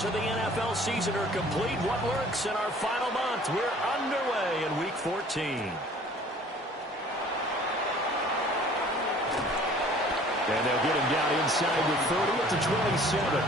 hours of the NFL season are complete. What works in our final month? We're underway in Week 14. And they'll get him down inside the 30 at the 27.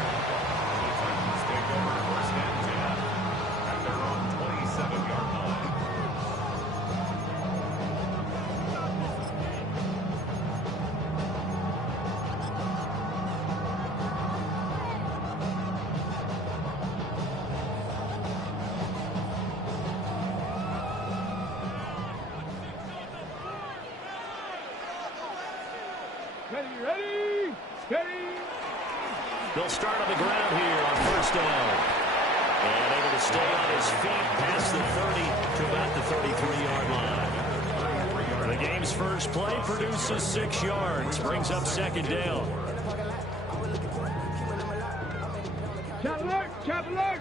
Ready, steady. They'll start on the ground here on first down. And able to stay on his feet past the 30 to about the 33-yard line. The game's first play produces 6 yards, brings up second down. Chop alert, chop alert.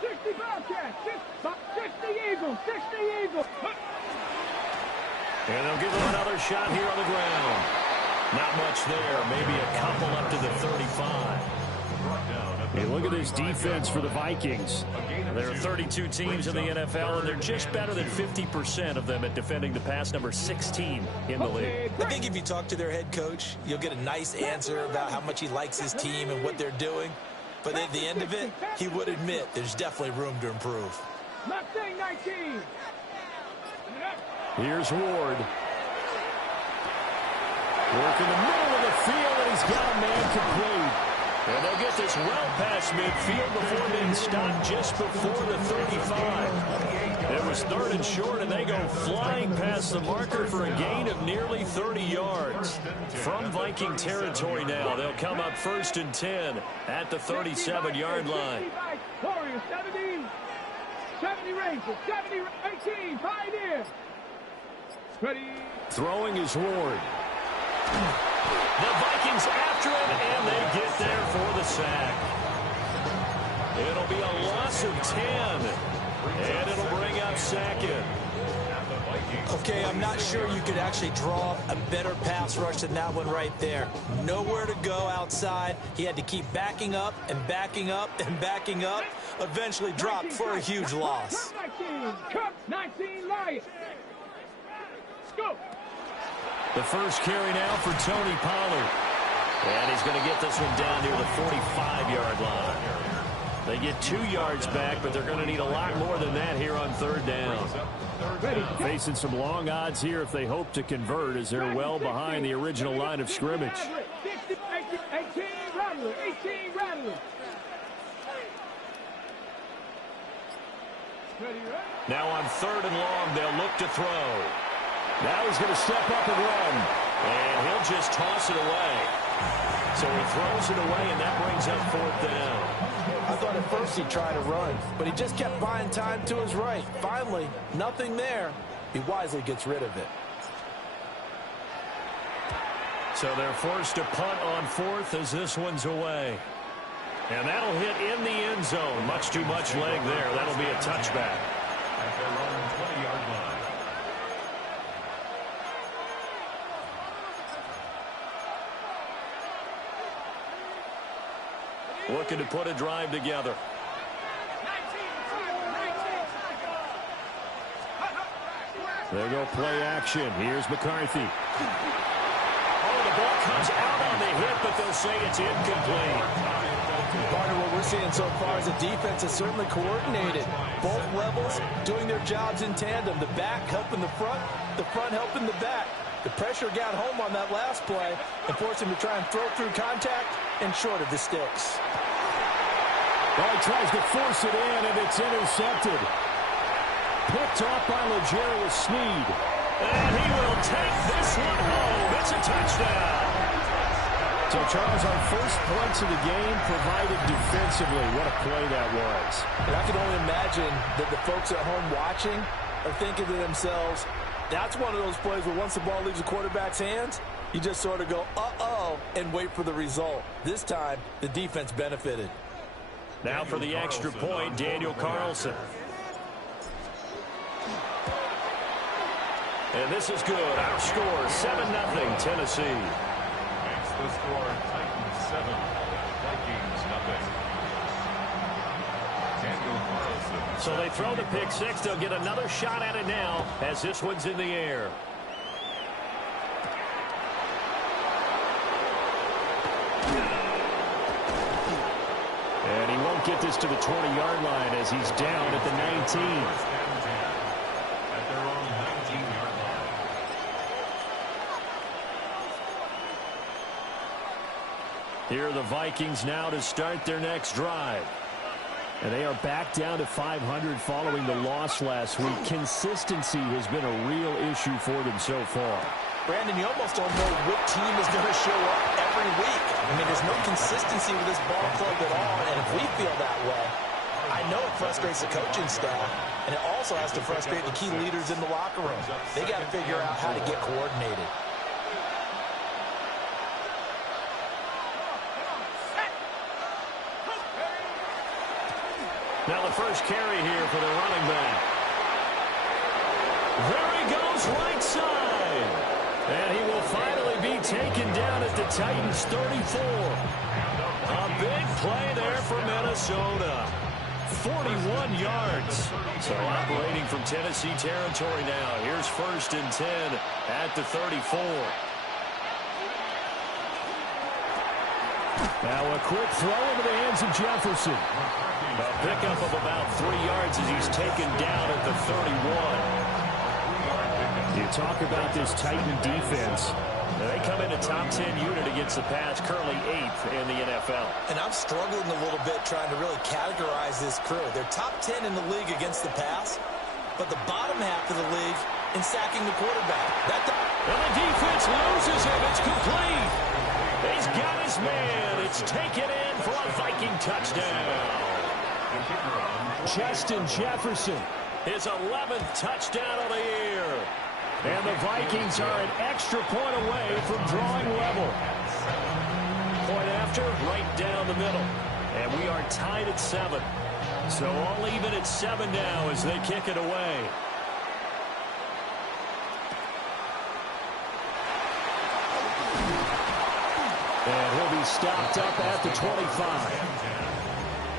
60 Bobcats, 60 Eagles, 60 Eagles. And they'll give him another shot here on the ground. Not much there. Maybe a couple up to the 35. Hey, look at this defense for the Vikings. There are 32 teams in the NFL, and they're just better than 50% of them at defending the pass, number 16 in the league. I think if you talk to their head coach, you'll get a nice answer about how much he likes his team and what they're doing. But at the end of it, he would admit there's definitely room to improve. Mustang 19. Here's Ward. Work in the middle of the field, and he's got a man complete. And they'll get this well past midfield before being stopped just before the 35. It was 3rd and short, and they go flying past the marker for a gain of nearly 30 yards. From Viking territory now, they'll come up 1st and 10 at the 37-yard line. Warriors, 70 Rangers, 70, 18, Pioneer. Ready. Throwing is Ward. The Vikings after him, and they get there for the sack. It'll be a loss of 10, and it'll bring up second. Okay, I'm not sure you could actually draw a better pass rush than that one right there. Nowhere to go outside. He had to keep backing up and backing up and backing up. Eventually dropped for a huge loss. 19 Lions. Go. The first carry now for Tony Pollard. And he's going to get this one down near the 45-yard line. They get 2 yards back, but they're going to need a lot more than that here on 3rd down. Facing some long odds here if they hope to convert, as they're well behind the original line of scrimmage. 18 Rattler, 18 Rattler. Now on 3rd and long, they'll look to throw. Now he's going to step up and run. And he'll just toss it away. So he throws it away, and that brings up 4th down. I thought at first he'd try to run, but he just kept buying time to his right. Finally, nothing there. He wisely gets rid of it. So they're forced to punt on 4th as this one's away. And that'll hit in the end zone. Much too much leg there. That'll be a touchback. At their own 20-yard line. Looking to put a drive together. There go play action. Here's McCarthy. Oh, the ball comes out on the hit, but they'll say it's incomplete. Part of what we're seeing so far is the defense is certainly coordinated. Both levels doing their jobs in tandem. The back helping the front helping the back. The pressure got home on that last play and forced him to try and throw through contact and short of the sticks. Well, he tries to force it in, and it's intercepted. Picked off by L'Jarius Sneed. And he will take this one home. It's a touchdown. So, Charles, our first points of the game provided defensively. What a play that was. And I can only imagine that the folks at home watching are thinking to themselves, that's one of those plays where once the ball leaves the quarterback's hands, you just sort of go, uh-oh, and wait for the result. This time, the defense benefited. Now for the extra point, Daniel Carlson. And this is good. Our score, 7-0 Tennessee. Makes the score Titans 7, So they throw the pick six. They'll get another shot at it now as this one's in the air. And he won't get this to the 20-yard line as he's down at the 19. At their own 19-yard line. Here are the Vikings now to start their next drive. And they are back down to 500 following the loss last week. Consistency has been a real issue for them so far. Brandon, you almost don't know what team is going to show up every week. I mean, there's no consistency with this ball club at all, and if we feel that way, I know it frustrates the coaching staff, and it also has to frustrate the key leaders in the locker room. They got to figure out how to get coordinated. Now the first carry here for the running back. There he goes right side. And he will finally be taken down at the Titans' 34. A big play there for Minnesota. 41 yards. So operating from Tennessee territory now. Here's 1st and 10 at the 34. Now a quick throw into the hands of Jefferson. A pickup of about 3 yards as he's taken down at the 31. You talk about this Titan defense. They come in a top 10 unit against the pass, currently 8th in the NFL. And I'm struggling a little bit trying to really categorize this crew. They're top 10 in the league against the pass, but the bottom half of the league in sacking the quarterback. And the defense loses him. It's complete. He's got his man. It's taken in for a Viking touchdown. Justin Jefferson, his 11th touchdown of the year. And the Vikings are an extra point away from drawing level. Point after, right down the middle. And we are tied at 7. So all even at 7 now as they kick it away. And he'll be stopped up at the 25.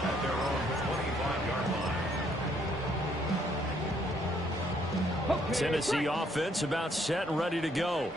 At their own 25-yard line. Tennessee offense about set and ready to go.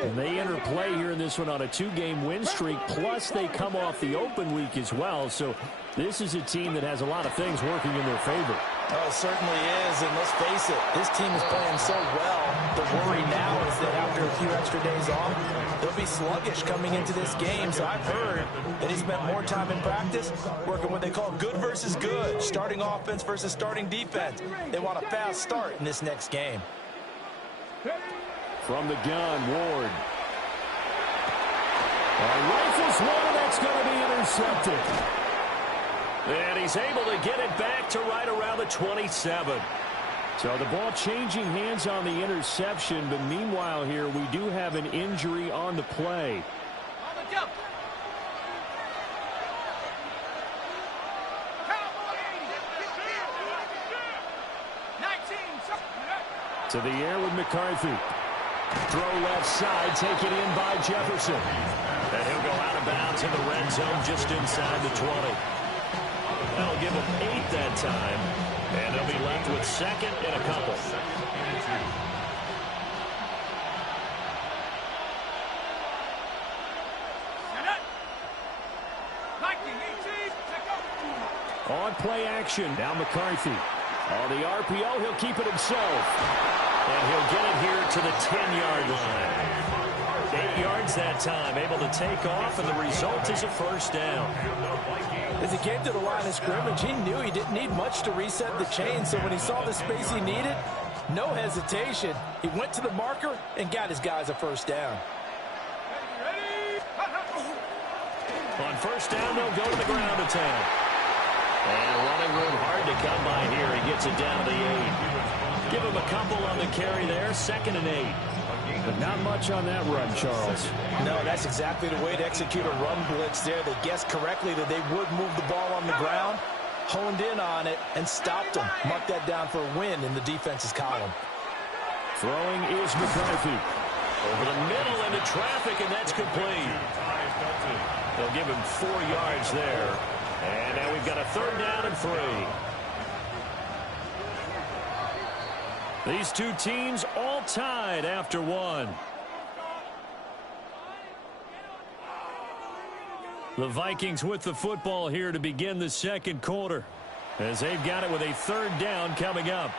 And they enter play here in this one on a 2-game win streak, plus they come off the open week as well. So this is a team that has a lot of things working in their favor. Oh, it certainly is, and let's face it, this team is playing so well. The worry now is that after a few extra days off, they'll be sluggish coming into this game. So I've heard that he spent more time in practice working what they call good versus good, starting offense versus starting defense. They want a fast start in this next game. From the gun, Ward. Rifles one, and that's going to be intercepted. And he's able to get it back to right around the 27. So the ball changing hands on the interception, but meanwhile here we do have an injury on the play. To the air with McCarthy. Throw left side, taken in by Jefferson. And he'll go out of bounds in the red zone just inside the 20. That'll give him 8 that time. And they'll be left with 2nd and a couple. On play action, now McCarthy. On the RPO, he'll keep it himself. And he'll get it here to the 10-yard line. 8 yards that time, able to take off, and the result is a first down. As he came to the line of scrimmage, he knew he didn't need much to reset the chain, so when he saw the space he needed, no hesitation. He went to the marker and got his guys a first down. On first down, they'll go to the ground attack. And running room hard to come by here. He gets it down to the 8. Give him a couple on the carry there, 2nd and 8. But not much on that run, Charles. No, that's exactly the way to execute a run blitz there. They guessed correctly that they would move the ball on the ground, honed in on it, and stopped them. Mark that down for a win in the defense's column. Throwing is McCarthy. Over the middle into traffic, and that's complete. They'll give him 4 yards there. And now we've got a 3rd down and 3. These two teams all tied after one. The Vikings with the football here to begin the second quarter, as they've got it with a third down coming up.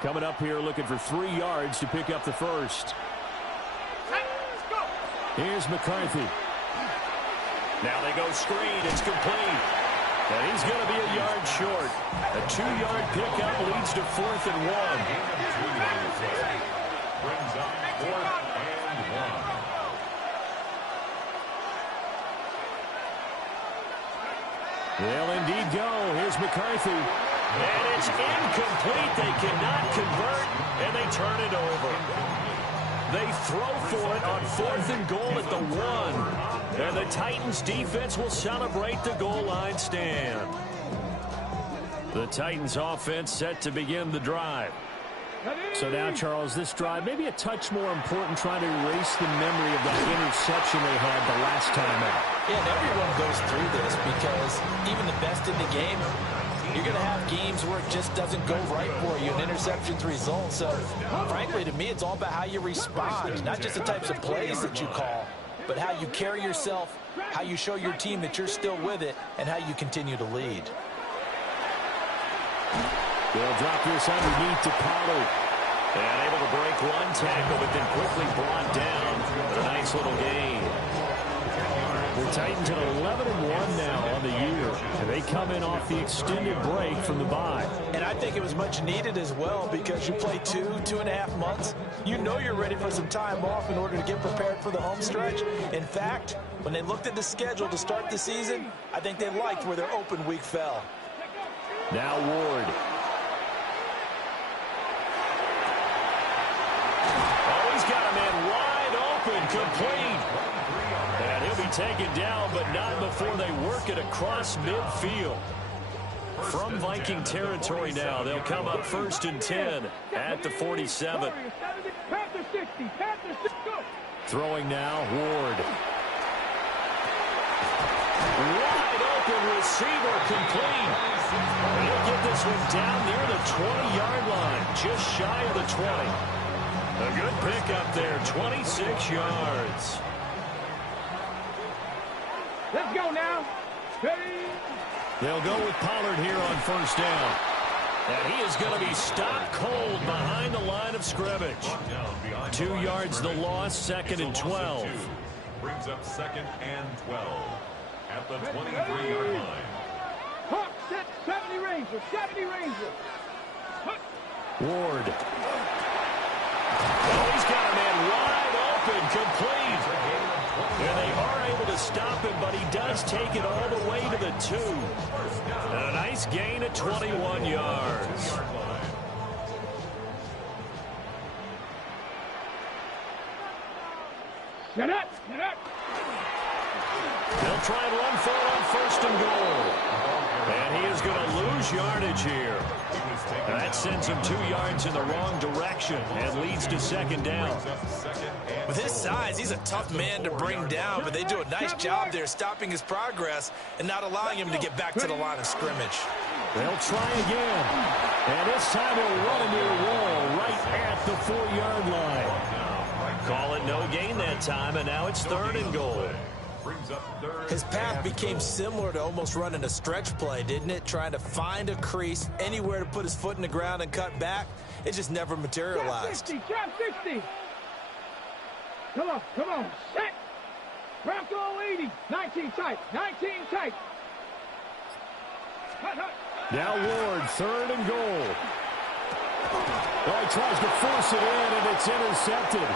Coming up here looking for 3 yards to pick up the first. Here's McCarthy. Now they go screen. It's complete. And he's going to be a yard short. A 2-yard pickup leads to 4th and 1. Brings up 4th and 1. They'll indeed go. Here's McCarthy. And it's incomplete. They cannot convert, and they turn it over. They throw for it on 4th and goal at the 1. And the Titans defense will celebrate the goal line stand. The Titans offense set to begin the drive. So now, Charles, this drive maybe a touch more important, trying to erase the memory of that interception they had the last time out. Yeah, and everyone goes through this because even the best in the game, you're going to have games where it just doesn't go right for you, and interceptions result. So, frankly, to me, it's all about how you respond, not just the types of plays that you call, but how you carry yourself, how you show your team that you're still with it, and how you continue to lead. They'll drop this underneath to Pollard. And able to break one tackle, but then quickly brought down. But a nice little gain. The Titans at 11-1 now on the year. And they come in off the extended break from the bye. And I think it was much needed as well, because you play 2.5 months. You know you're ready for some time off in order to get prepared for the home stretch. In fact, when they looked at the schedule to start the season, I think they liked where their open week fell. Now Ward. Oh, he's got a man wide open, complete. And he'll be taken down, but not before they work it across midfield. From Viking territory now, they'll come up 1st and 10 at the 47. Throwing now, Ward. Wide open receiver, complete. He'll get this one down near the 20-yard line, just shy of the 20. A good pickup there, 26 yards. Let's go now. Ready? They'll go with Pollard here on 1st down. And he is going to be stopped cold behind the line of scrimmage. 2 yards the loss, 2nd and 12. Brings up 2nd and 12 at the 23-yard line. Hawk, set 70 Ranger, 70 Ranger. Ward. Oh, he's got a man wide open, complete. And they are able to stop him, but he does take it all the way to the 2. And a nice gain at 21 yards. Get up, get up. They'll try and run for it on 1st and goal. And he is going to lose yardage here. That sends him 2 yards in the wrong direction and leads to 2nd down. With his size, he's a tough man to bring down, but they do a nice job there stopping his progress and not allowing him to get back to the line of scrimmage. They'll try again. And this time he'll run into a wall right at the 4-yard line. Call it no gain that time, and now it's 3rd and goal. His path became similar to almost running a stretch play, didn't it? Trying to find a crease, anywhere to put his foot in the ground and cut back. It just never materialized. Jab 60. Come on, come on. Set. Bronco 80. 19 tight. 19 tight. Hut, hut. Now Ward, 3rd and goal. Well, he tries to force it in, and it's intercepted.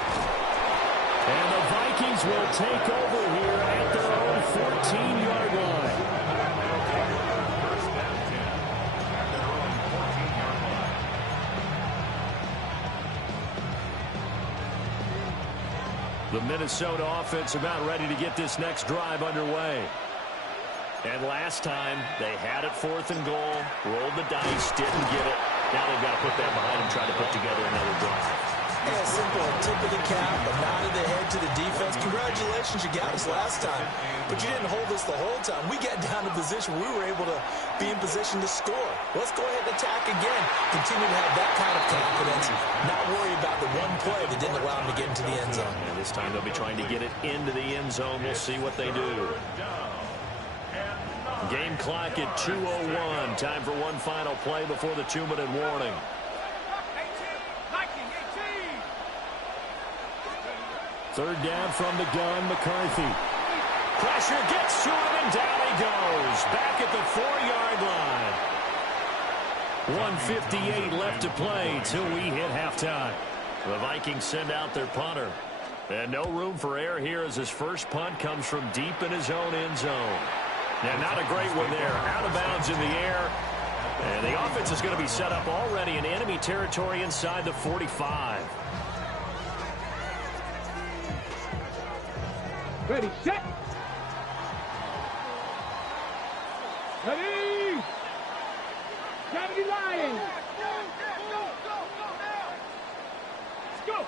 And the Vikings will take over here at their own 14-yard line. The Minnesota offense about ready to get this next drive underway. And last time, they had it 4th and goal, rolled the dice, didn't get it. Now they've got to put that behind them, try to put together another drive. Hey, a simple tip of the cap, a nod of the head to the defense. Congratulations, you got us last time, but you didn't hold us the whole time. We got down to position where we were able to be in position to score. Let's go ahead and attack again. Continue to have that kind of confidence, not worry about the one play that didn't allow them to get into the end zone. And this time they'll be trying to get it into the end zone. We'll see what they do. Game clock at 2:01. Time for one final play before the 2-minute warning. Third down from the gun, McCarthy. Pressure gets to him, and down he goes. Back at the 4-yard line. 1:58 left to play till we hit halftime. The Vikings send out their punter. And no room for error here as his first punt comes from deep in his own end zone. Now, not a great one there. Out of bounds in the air. And the offense is going to be set up already in enemy territory inside the 45. Ready, set. Ready. 70 Lions. Let's go.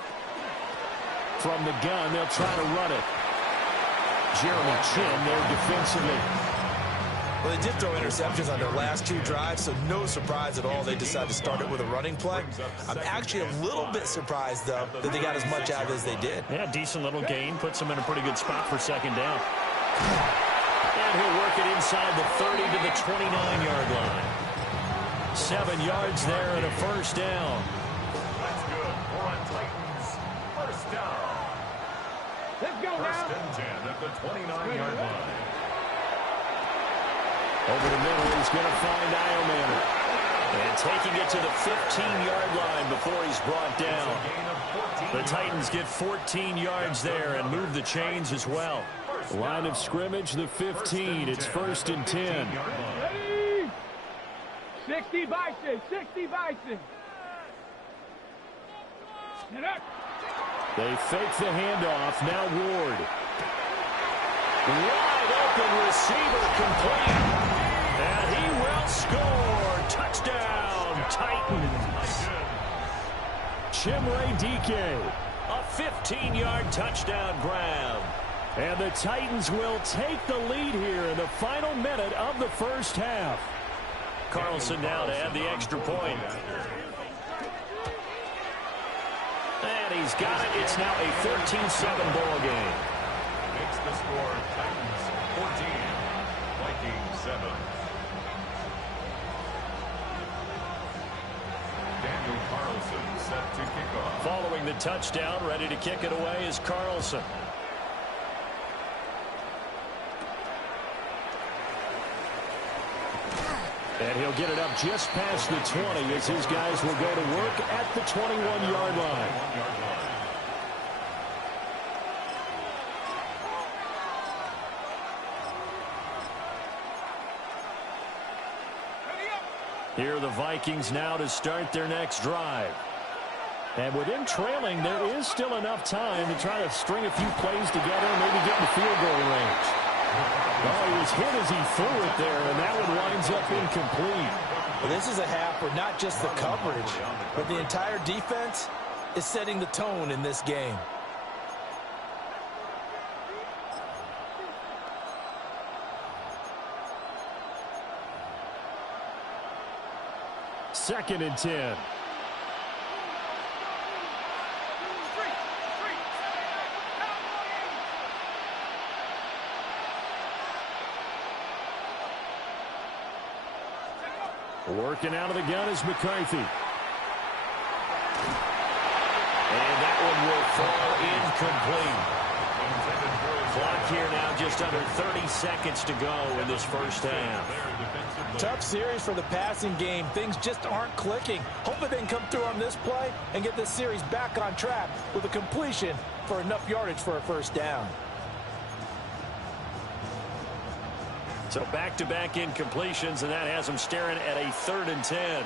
From the gun, they'll try to run it. Jeremy Chin there defensively. Well, they did throw interceptions on their last two drives, so no surprise at all they decided to start it with a running play. I'm actually a little bit surprised, though, that they got as much out of it as they did. Yeah, decent little gain. Puts them in a pretty good spot for second down. And he'll work it inside the 30 to the 29-yard line. 7 yards there and a first down. That's good for a Titans first down. Let's go now. First and 10 at the 29-yard line. Over the middle, he's going to find Iomanner. And taking it to the 15-yard line before he's brought down. The Titans get 14 yards there and move the chains as well. Line of scrimmage, the 15. It's first and 10. Ready. 60 Bison, 60 Bison. Get up. They fake the handoff. Now Ward. Wide open receiver complete. And he will score. Touchdown, Titans. Chimere Dike. A 15-yard touchdown grab. And the Titans will take the lead here in the final minute of the first half. Carlson now to add the extra point. And he's got it. It's now a 13-7 ball game. Makes the score Titans 14, Vikings 7. Daniel Carlson set to kick off. Following the touchdown, ready to kick it away is Carlson. And he'll get it up just past the 20 as his guys will go to work at the 21-yard line. Here are the Vikings now to start their next drive. And with him trailing, there is still enough time to try to string a few plays together and maybe get in the field goal range. Oh, he was hit as he threw it there, and that one winds up incomplete. Well, this is a half where not just the coverage, but the entire defense is setting the tone in this game. Second and 10. Working out of the gun is McCarthy. And that one will fall incomplete. Clock here now just under 30 seconds to go in this first half. Tough series for the passing game. Things just aren't clicking. Hopefully they can come through on this play and get this series back on track with a completion for enough yardage for a first down. So back-to-back incompletions, and that has them staring at a 3rd and 10.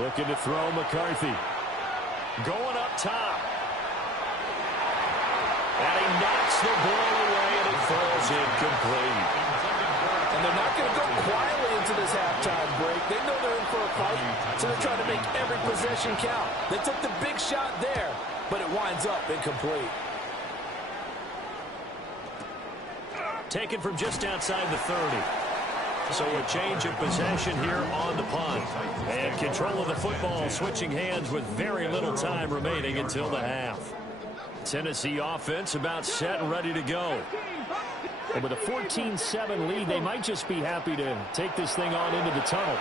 Looking to throw McCarthy. Going up top. And he knocks the ball away, and it falls incomplete. And they're not going to go quietly into this halftime break. They know they're in for a fight, so they're trying to make every possession count. They took the big shot there, but it winds up incomplete. Taken from just outside the 30. So a change of possession here on the punt. And control of the football switching hands with very little time remaining until the half. Tennessee offense about set and ready to go. And with a 14-7 lead, they might just be happy to take this thing on into the tunnel.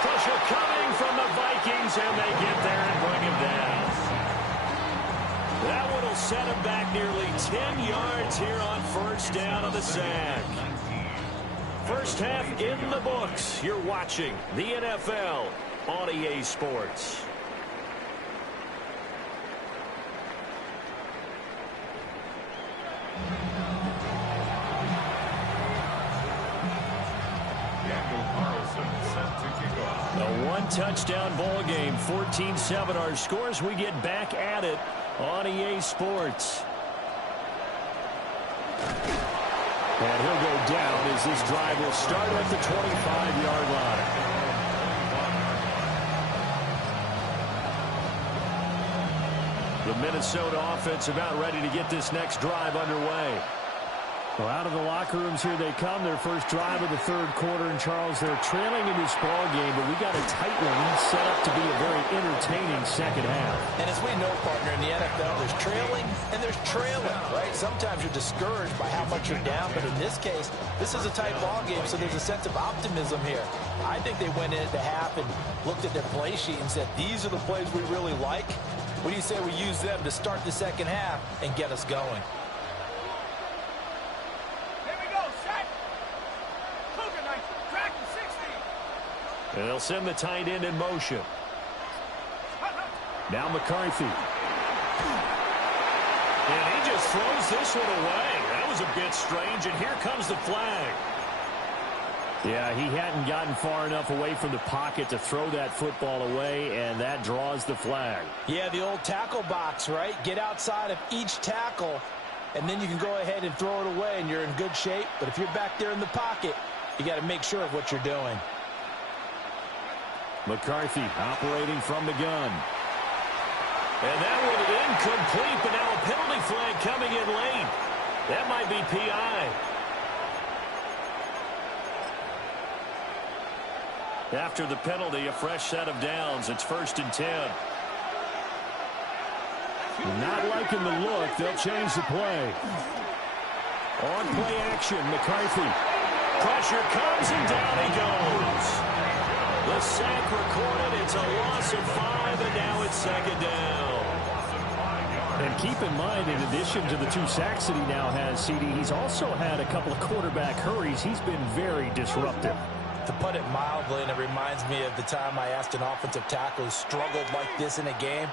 Pressure coming from the Vikings, and they get there and bring him down. That one will set him back nearly 10 yards here on first down on the sack. First half in the books. You're watching the NFL on EA Sports. A one-touchdown ball game, 14-7 our scores. We get back at it on EA Sports. And he'll go down as this drive will start at the 25-yard line. The Minnesota offense about ready to get this next drive underway. Well, out of the locker rooms here they come. Their first drive of the third quarter. And, Charles, they're trailing in this ball game, but we got a tight one set up to be a very entertaining second half. And as we know, partner, in the NFL, there's trailing and there's trailing, right? Sometimes you're discouraged by how much you're down, but in this case, this is a tight ball game, so there's a sense of optimism here. I think they went into half and looked at their play sheet and said, these are the plays we really like. What do you say we use them to start the second half and get us going? And they'll send the tight end in motion. Now McCarthy. And he just throws this one away. That was a bit strange, and here comes the flag. Yeah, he hadn't gotten far enough away from the pocket to throw that football away, and that draws the flag. Yeah, the old tackle box, right? Get outside of each tackle, and then you can go ahead and throw it away, and you're in good shape. But if you're back there in the pocket, you got to make sure of what you're doing. McCarthy operating from the gun. And that one incomplete, but now a penalty flag coming in late. That might be PI. After the penalty, a fresh set of downs. It's 1st and 10. Not liking the look. They'll change the play. On play action, McCarthy. Pressure comes and down he goes. The sack recorded. It's a loss of 5, and now it's 2nd down. And keep in mind, in addition to the 2 sacks that he now has, CD, he's also had a couple of quarterback hurries. He's been very disruptive. To put it mildly, and it reminds me of the time I asked an offensive tackle who struggled like this in a game.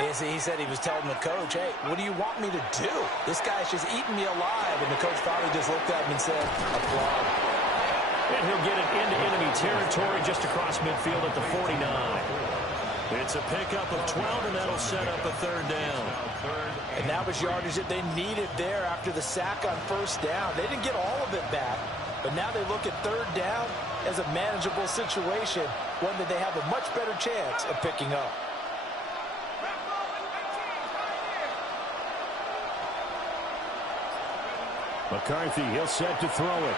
He said he was telling the coach, hey, what do you want me to do? This guy's just eating me alive. And the coach finally just looked at him and said, applaud. And he'll get it into enemy territory just across midfield at the 49. It's a pickup of 12, and that'll set up a 3rd down. And that was yardage that they needed there after the sack on 1st down. They didn't get all of it back, but now they look at 3rd down as a manageable situation, one that they have a much better chance of picking up. McCarthy, he'll set to throw it.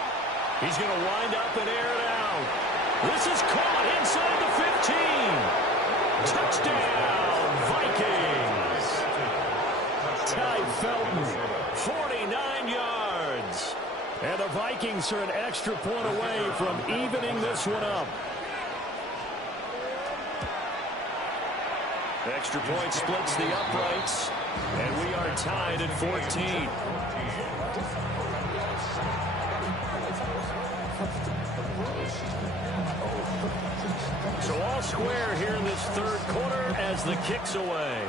He's going to wind up and air it out. This is caught inside the 15. Touchdown, Vikings. Ty Felton, 49 yards. And the Vikings are an extra point away from evening this one up. Extra point splits the uprights, and we are tied at 14. So all square here in this 3rd quarter as the kick's away.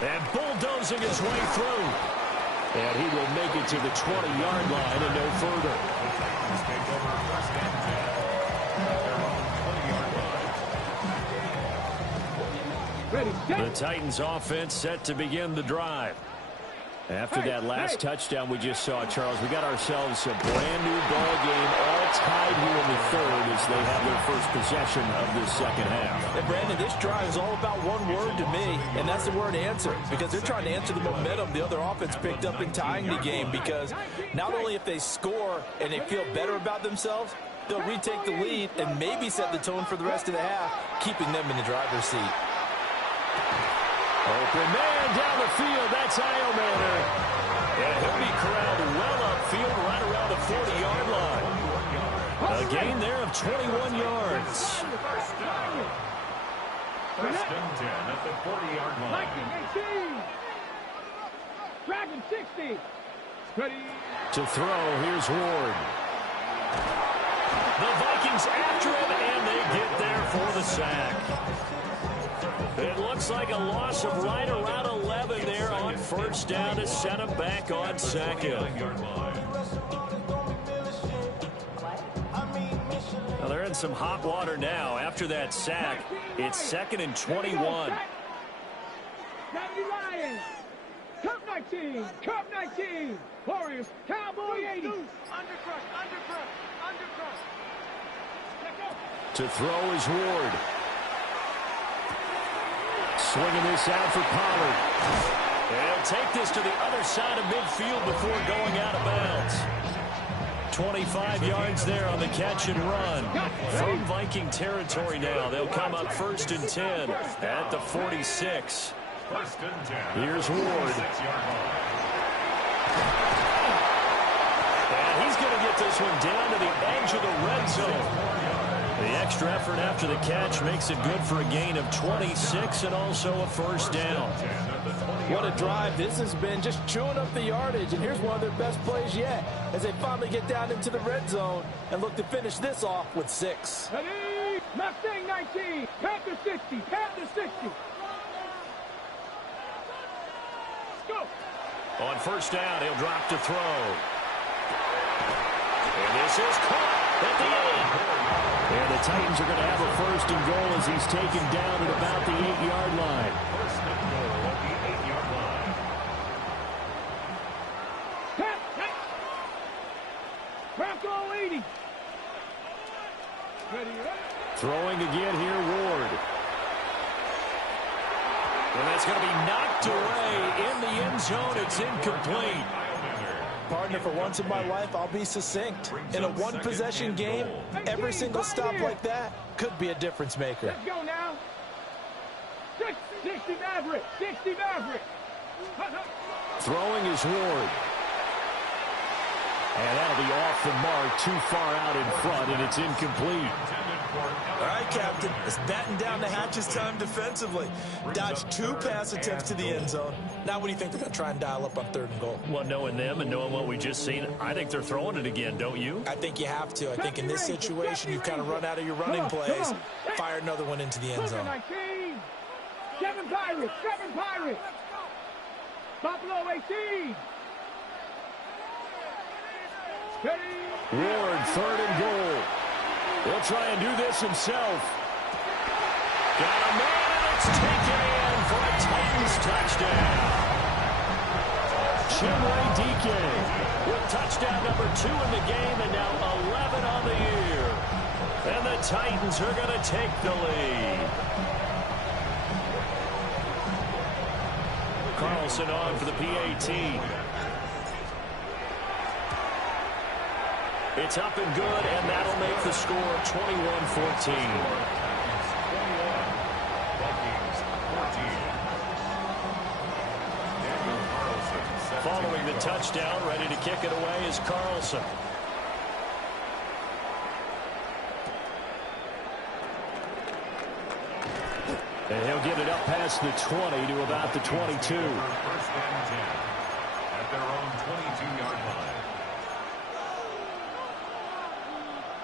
And bulldozing his way through. And he will make it to the 20-yard line and no further. Ready, The Titans offense set to begin the drive. After that last touchdown we just saw, Charles, we got ourselves a brand new ball game, all tied here in the third as they have their first possession of this second half. And Brandon, this drive is all about one word to me, and that's the word answer, because they're trying to answer the momentum the other offense picked up in tying the game, because not only if they score and they feel better about themselves, they'll retake the lead and maybe set the tone for the rest of the half, keeping them in the driver's seat. Open man down the field. That's Iomanner. And he'll be corralled well upfield right around the 40-yard line. A gain there of 21 yards. First and 10 at the 40-yard line. 18. Dragon 60. Ready. To throw, here's Ward. The Vikings after him, and they get there for the sack. It looks like a loss of right around 11 there on first down to set him back on second. Well, they're in some hot water now. After that sack, it's 2nd and 21. Lions. Cup 19. Cup 19. Warriors. Cowboy 80. Undercrush. To throw is Ward. Swinging this out for Pollard. They'll take this to the other side of midfield before going out of bounds. 25 yards there on the catch and run. From Viking territory now. They'll come up 1st and 10 at the 46. Here's Ward. And he's going to get this one down to the edge of the red zone. The extra effort after the catch makes it good for a gain of 26 and also a first down. What a drive this has been, just chewing up the yardage, and here's one of their best plays yet as they finally get down into the red zone and look to finish this off with 6. Ready. Mustang 19. Panther 60. Panther 60. Go. On first down, he'll drop to throw. And this is caught at the end. And the Titans are going to have a 1st and goal as he's taken down at about the 8-yard line. First and goal at the 8-yard line. Bronco 80. Ready. Throwing again here, Ward. And that's going to be knocked away in the end zone. It's incomplete. Partner, for once in my life, I'll be succinct. In a one-possession game, every single stop like that could be a difference maker. Let's go now. 60 Maverick. 60 Maverick. Throwing is Ward. And that'll be off the mark, too far out in front, and it's incomplete. All right, Captain, it's batten down the hatches time defensively. Dodged 2 pass attempts to the end zone. Now what do you think they're going to try and dial up on 3rd and goal? Well, knowing them and knowing what we just seen, I think they're throwing it again, don't you? I think you have to. I think in this situation, you've kind of run out of your running plays. Fire another one into the end zone. 7 Pirates. 7 Pirates. Buffalo 18. Ward, 3rd and goal. He'll try and do this himself. Got a man, and it's taken in for a Titans touchdown. Chinwe Dike with touchdown number 2 in the game, and now 11 on the year. And the Titans are going to take the lead. Carlson on for the PAT. It's up and good, and that'll make the score 21-14. Following the touchdown, ready to kick it away is Carlson. And he'll get it up past the 20 to about the 22. First and 10 at their own 22-yard line.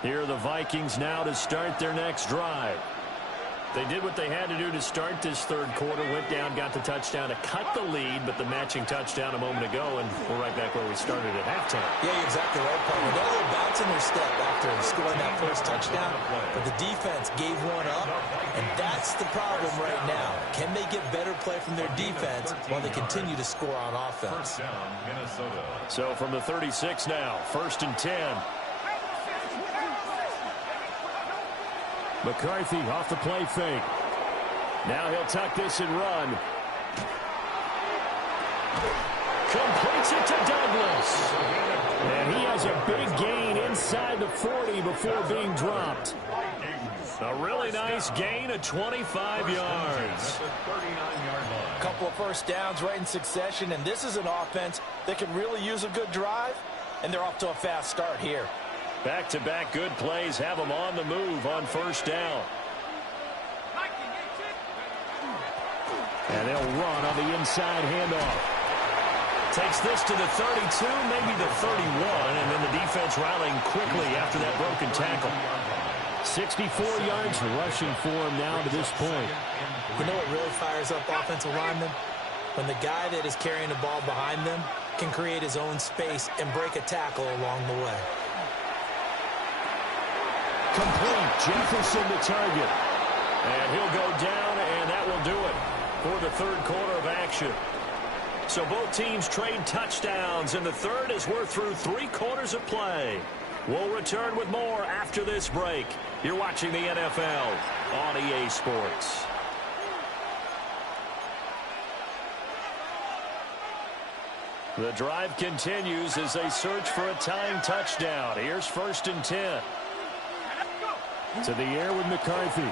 Here are the Vikings now to start their next drive. They did what they had to do to start this third quarter, went down, got the touchdown to cut the lead, but the matching touchdown a moment ago, and we're right back where we started at halftime. Yeah, you're exactly right, partner. They're a little bounce in their step after after scoring that first touchdown, but the defense gave one up, and that's the problem right now. Can they get better play from their defense while they continue to score on offense? First down, Minnesota. So from the 36 now, 1st and 10. McCarthy off the play fake. Now he'll tuck this and run. Completes it to Douglas. And he has a big gain inside the 40 before being dropped. A really nice gain of 25 yards. A couple of first downs right in succession, and this is an offense that can really use a good drive, and they're off to a fast start here. Back-to-back good plays have them on the move on 1st down. And they'll run on the inside handoff. Takes this to the 32, maybe the 31, and then the defense rallying quickly after that broken tackle. 64 yards rushing for him now to this point. You know what really fires up offensive linemen? When the guy that is carrying the ball behind them can create his own space and break a tackle along the way. Complete. Jefferson the target. And he'll go down, and that will do it for the 3rd quarter of action. So both teams trade touchdowns, and the 3rd as we're through 3 quarters of play. We'll return with more after this break. You're watching the NFL on EA Sports. The drive continues as they search for a tying touchdown. Here's 1st and 10. To the air with McCarthy.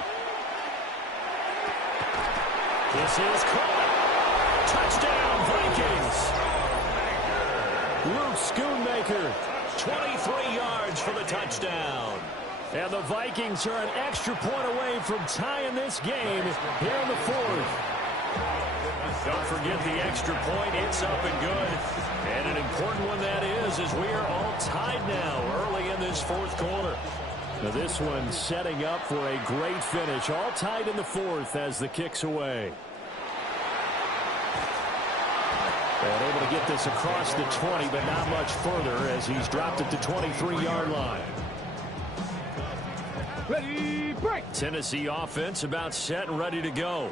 This is caught. Touchdown, Vikings. Luke Schoonmaker, 23 yards for the touchdown. And the Vikings are an extra point away from tying this game here in the 4th. Don't forget the extra point. It's up and good. And an important one that is, as we are all tied now early in this 4th quarter. Now this one setting up for a great finish. All tied in the 4th as the kick's away. And able to get this across the 20, but not much further as he's dropped it to 23-yard line. Ready, break. Tennessee offense about set and ready to go.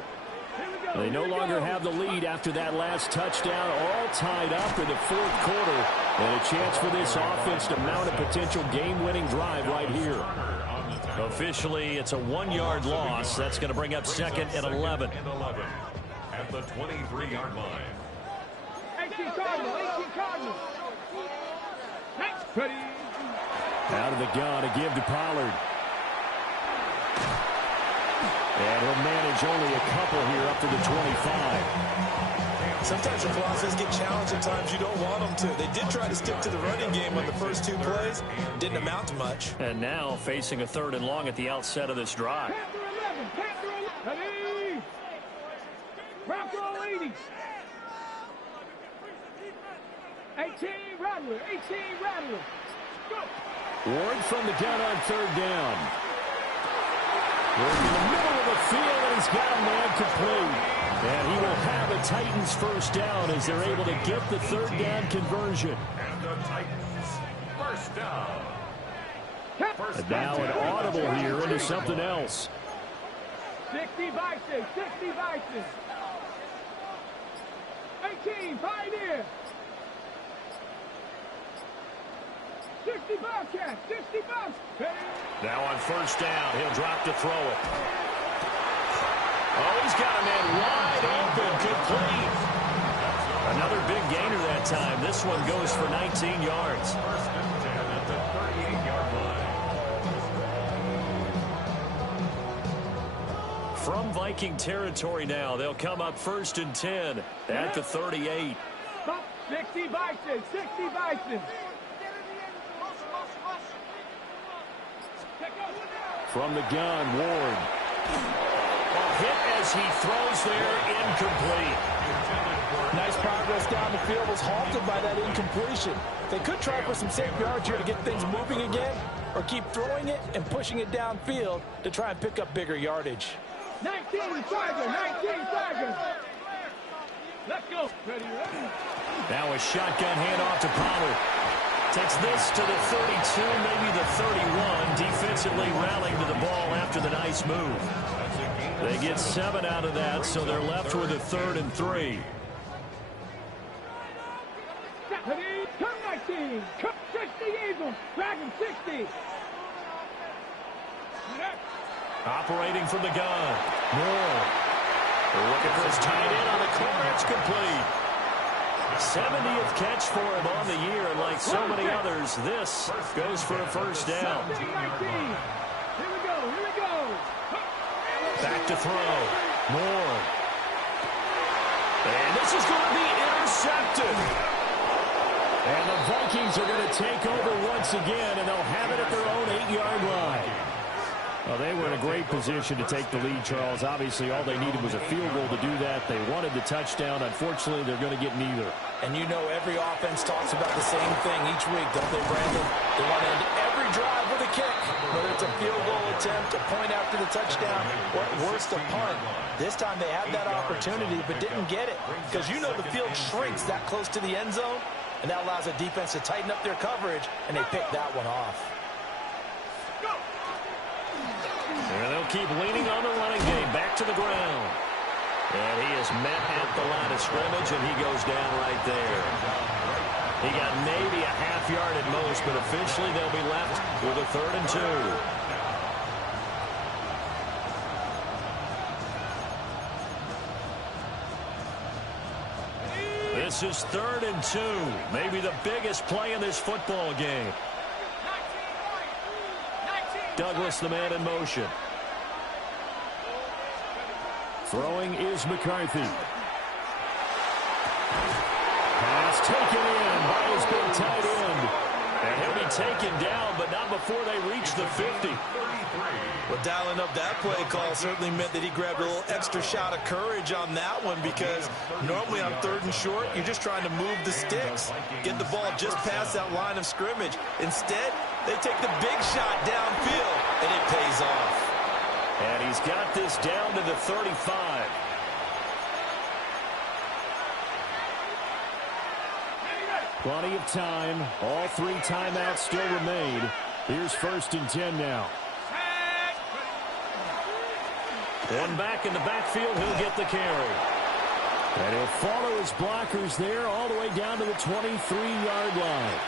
They no longer have the lead after that last touchdown, all tied up in the 4th quarter. And a chance for this offense to mount a potential game-winning drive right here. Officially, it's a 1-yard loss. That's going to bring up 2nd and 11. At the 23-yard line. 18 Cardinal, 18 Cardinal. Next, ready. Out of the gun to give to Pollard. And he'll manage only a couple here up to the 25. Sometimes your process get challenged at times you don't want them to. They did try to stick to the running game on the first 2 plays. Didn't amount to much. And now facing a 3rd and long at the outset of this drive. Panther 11, ready. Bronco 80. 18 Rattler, 18 Rattler. Go. Ward from the gun on 3rd down. Ward in the middle of the field, and he's got a man complete. And he will have the Titans first down as they're able to get the 3rd down conversion. And the Titans first down. And now an audible here into something else. 60 Vikings, 60 Vikings. 18 Pioneer. 60 Bobcats, 60 Bobcats. Now on 1st down, he'll drop to throw it. Oh, he's got a man wide open, complete. Another big gainer that time. This one goes for 19 yards. 1st and 10 at the 38-yard line. From Viking territory now, they'll come up 1st and 10 at the 38. 60 Vikings, 60 Vikings. From the gun, Ward. Hit as he throws there, incomplete. Nice progress down the field, was halted by that incompletion. They could try for some safe yards here to get things moving again, or keep throwing it and pushing it downfield to try and pick up bigger yardage. 19 Tiger, 19 Tiger. Let's go. Ready, ready. Now a shotgun handoff to Pollard. Takes this to the 32, maybe the 31, defensively rallying to the ball after the nice move. They get 7 out of that, so they're left with a 3rd and 3. Come 19. Come 60 Eagles. Dragon 60. Operating from the gun. Moore. Looking for his tight end on the corner. It's complete. 70th catch for him on the year, and like so many others, this goes for a first down. Here we go. Back to throw. Moore. And this is going to be intercepted. And the Vikings are going to take over once again, and they'll have it at their own 8-yard line. Well, they were in a great position to take the lead, Charles. Obviously, all they needed was a field goal to do that. They wanted the touchdown. Unfortunately, they're going to get neither. And you know every offense talks about the same thing each week, don't they, Brandon? They want to end every drive with a kick, whether it's a field goal attempt, a point after the touchdown, or worse, a punt. This time they had that opportunity but didn't get it because you know the field shrinks that close to the end zone, and that allows the defense to tighten up their coverage, and they pick that one off. And they'll keep leaning on the running game. Back to the ground. And he is met at the line of scrimmage, and he goes down right there. He got maybe a half yard at most, but officially they'll be left with a 3rd and 2. This is 3rd and 2. Maybe the biggest play in this football game. Douglas, the man in motion. Throwing is McCarthy. Pass taken in by his big tight end. And he'll be taken down, but not before they reach the 50. Well, dialing up that play call certainly meant that he grabbed a little extra shot of courage on that one, because normally on 3rd and short, you're just trying to move the sticks, get the ball just past that line of scrimmage. Instead, they take the big shot downfield, and it pays off. And he's got this down to the 35. Plenty of time. All 3 timeouts still remain. Here's 1st and 10 now. One back in the backfield, he'll get the carry. And he'll follow his blockers there all the way down to the 23-yard line.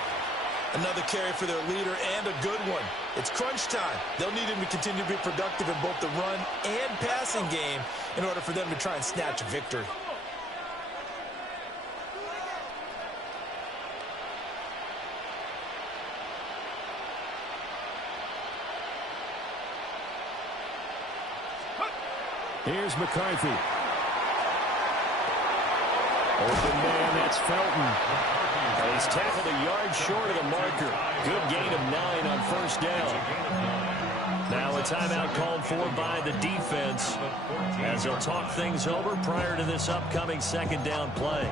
Another carry for their leader, and a good one. It's crunch time. They'll need him to continue to be productive in both the run and passing game in order for them to try and snatch a victory. Here's McCarthy. Open man, that's Felton. And he's tackled a yard short of the marker. Good gain of 9 on 1st down. Now a timeout called for by the defense as they'll talk things over prior to this upcoming 2nd down play.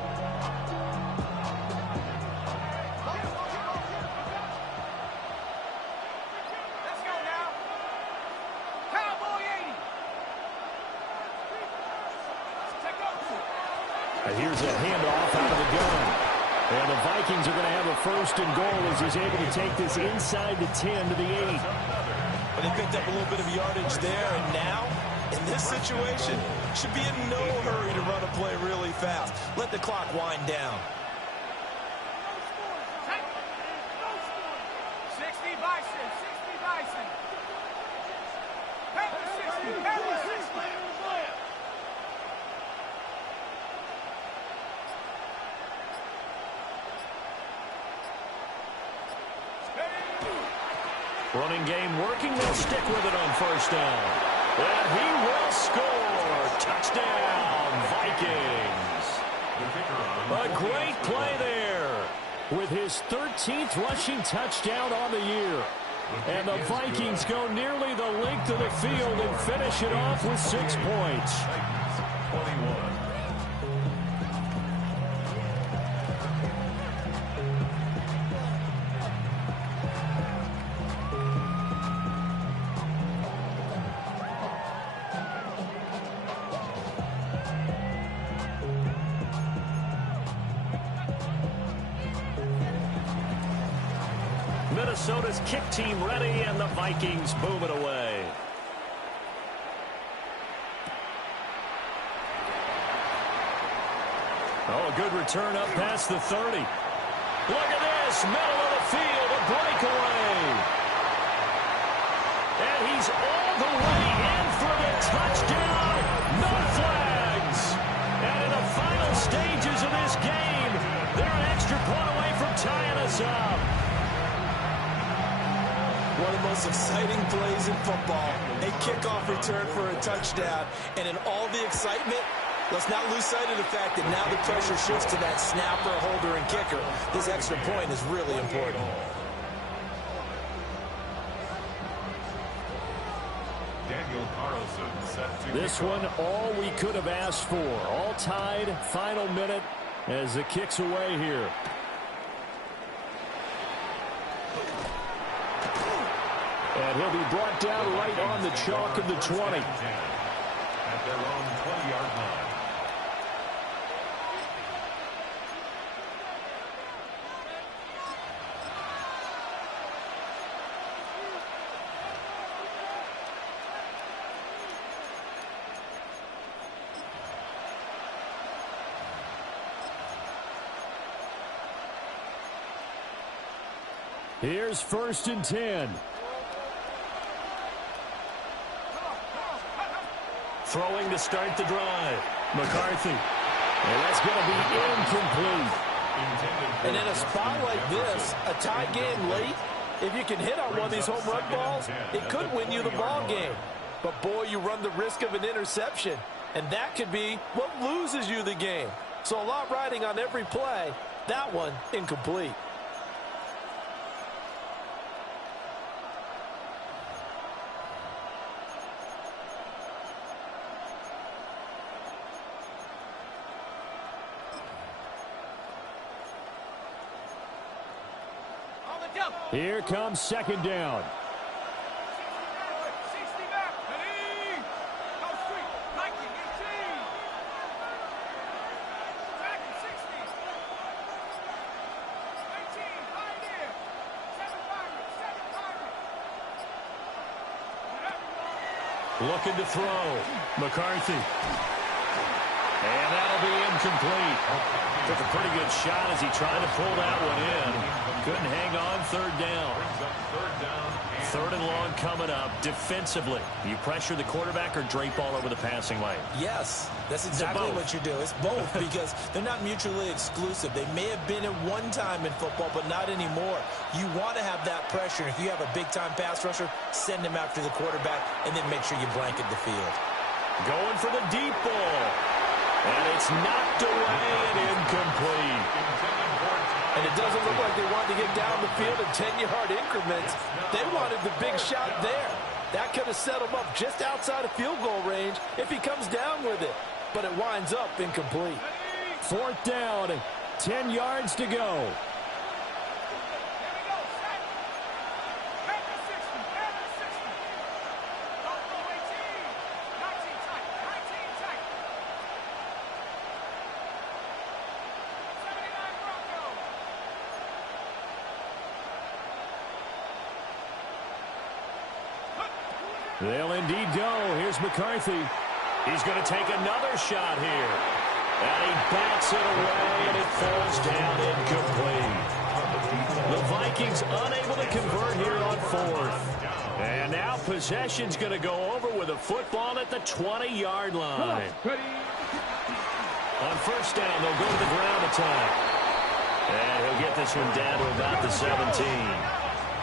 And here's a handoff out of the gun. And the Vikings are going to have a 1st and goal as he's able to take this inside the 10 to the 8. But they picked up a little bit of yardage there, and now, in this situation, should be in no hurry to run a play really fast. Let the clock wind down. 60 Bison. 60 Bison. Pepper 60. Pepper 60. Running game working. They'll stick with it on 1st down. And he will score. Touchdown, Vikings. A great play there with his 13th rushing touchdown on the year. And the Vikings go nearly the length of the field and finish it off with 6 points. 21. Minnesota's kick team ready, and the Vikings boom it away. Oh, a good return up past the 30. Look at this, middle of the field, a breakaway. And he's all the way in for the touchdown. No flags. And in the final stages of this game, they're an extra point away from tying us up. One of the most exciting plays in football. A kickoff return for a touchdown. And in all the excitement, let's not lose sight of the fact that now the pressure shifts to that snapper, holder, and kicker. This extra point is really important. This one, all we could have asked for. All tied, final minute as the kick's away here. And he'll be brought down right on the chalk of the 20. At their own 20-yard line. Here's 1st and 10. Throwing to start the drive. McCarthy. And that's going to be incomplete. And in a spot like this, a tie game late, if you can hit on one of these home run balls, it could win you the ball game. But, boy, you run the risk of an interception, and that could be what loses you the game. So a lot riding on every play. That one, incomplete. Here comes 2nd down. Looking to throw. McCarthy. And that'll be incomplete. Took a pretty good shot as he tried to pull that one in. Couldn't hang on. 3rd down. 3rd and long coming up. Defensively, you pressure the quarterback or drape all over the passing lane? Yes, that's exactly what you do. It's both because they're not mutually exclusive. They may have been at one time in football, but not anymore. You want to have that pressure. If you have a big-time pass rusher, send him after the quarterback, and then make sure you blanket the field. Going for the deep ball. And it's knocked away and incomplete. And it doesn't look like they wanted to get down the field in 10-yard increments. They wanted the big shot there. That could have set him up just outside of field goal range if he comes down with it. But it winds up incomplete. 4th down, 10 yards to go. They'll indeed go. Here's McCarthy. He's going to take another shot here. And he bats it away, and it falls down incomplete. The Vikings unable to convert here on 4th. And now possession's going to go over with a football at the 20-yard line. On 1st down, they'll go to the ground attack. And he'll get this one down to about the 17.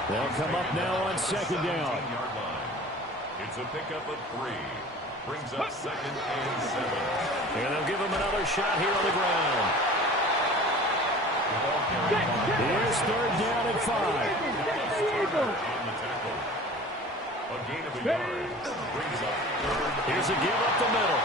They'll come up now on 2nd down. It's a pickup of 3. Brings up 2nd and 7. And they'll give him another shot here on the ground. Here's 3rd down and 5. A gain of a yard. Brings up 3rd. Here's a give up the middle.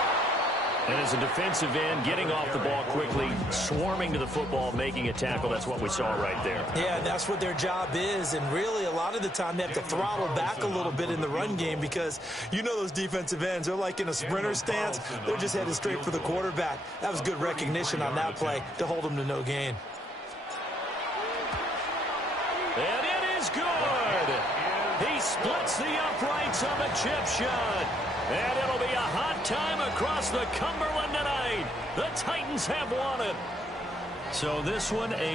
And as a defensive end, getting off the ball quickly, swarming to the football, making a tackle. That's what we saw right there. Yeah, that's what their job is. And really, a lot of the time, they have to throttle back a little bit in the run game because you know those defensive ends. They're like in a sprinter stance. They're just headed straight for the quarterback. That was good recognition on that play to hold them to no gain. And it is is good. He splits the uprights on the chip shot. And it'll be a hot time across the Cumberland tonight. The Titans have won it. So this one, a